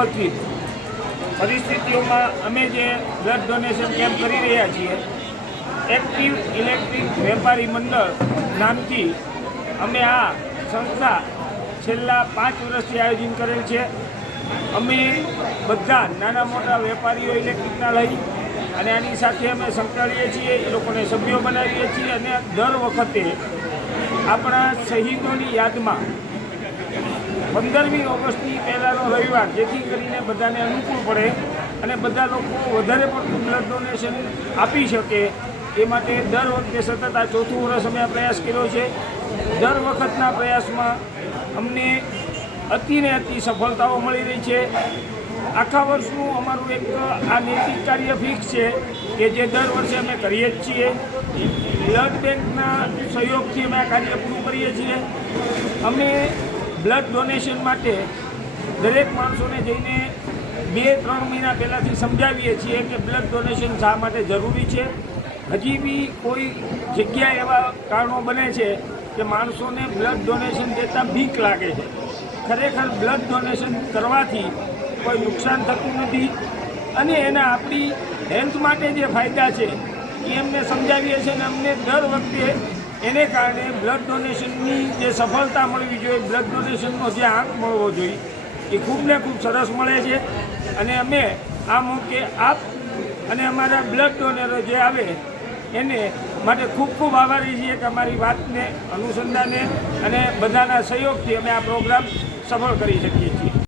ઉપસ્થિત પરિસ્થિતિઓમાં અમે જે બ્લડ ડોનેશન કેમ્પ કરી રહ્યા છીએ, એક્ટિવ ઇલેક્ટ્રિક વેપારી મંડળ નામથી અમે આ સંસ્થા છેલ્લા 5 વર્ષથી આયોજન કરેલ છે. અમે બધા નાના મોટા વેપારીઓ ઇલેક્ટ્રિકના લઈ અને આની સાથે અમે સંકળાઈએ છીએ, એ લોકોને સભ્યો બનાવીએ છીએ અને દર વખતે આપણા શહીદોની યાદમાં 15મી ઓગસ્ટની પહેલાંનો રવિવાર, જેથી કરીને બધાને અનુકૂળ પડે અને બધા લોકો વધારે પડતું બ્લડ ડોનેશન આપી શકે, એ માટે દર વખતે સતત આ 4થું વર્ષ અમે આ પ્રયાસ કર્યો છે. દર વખતના પ્રયાસમાં અમને અતિને અતિ સફળતાઓ મળી રહી છે. આખા વર્ષનું અમારું એક આ નૈતિક કાર્ય ફિક્સ છે કે જે દર વર્ષે અમે કરીએ જ છીએ. બ્લડ બેંકના સહયોગથી અમે આ કાર્ય પૂરું કરીએ છીએ. અમે બ્લડ ડોનેશન માટે દરેક માણસોને જઈને 2-3 મહિના પહેલાંથી સમજાવીએ છીએ કે બ્લડ ડોનેશન શા માટે જરૂરી છે. હજી બી કોઈ જગ્યાએ એવા કારણો બને છે કે માણસોને બ્લડ ડોનેશન દેતા બીક લાગે છે. ખરેખર બ્લડ ડોનેશન કરવાથી કોઈ નુકસાન થતું નથી અને એના આપણી હેલ્થ માટે જે ફાયદા છે એ એમને સમજાવીએ છીએ અને અમને દર વખતે એને કારણે બ્લડ ડોનેશનની જે સફળતા મળવી જોઈએ, બ્લડ ડોનેશનનો જે આંક મળવો જોઈએ, એ ખૂબને ખૂબ સરસ મળે છે. અને અમે આ મોકે આપ અને અમારા બ્લડ ડોનરો જે આવે એને માટે ખૂબ ખૂબ આભારી છીએ કે અમારી વાતને અનુસંધાને અને બધાના સહયોગથી અમે આ પ્રોગ્રામ સફળ કરી શકીએ છીએ.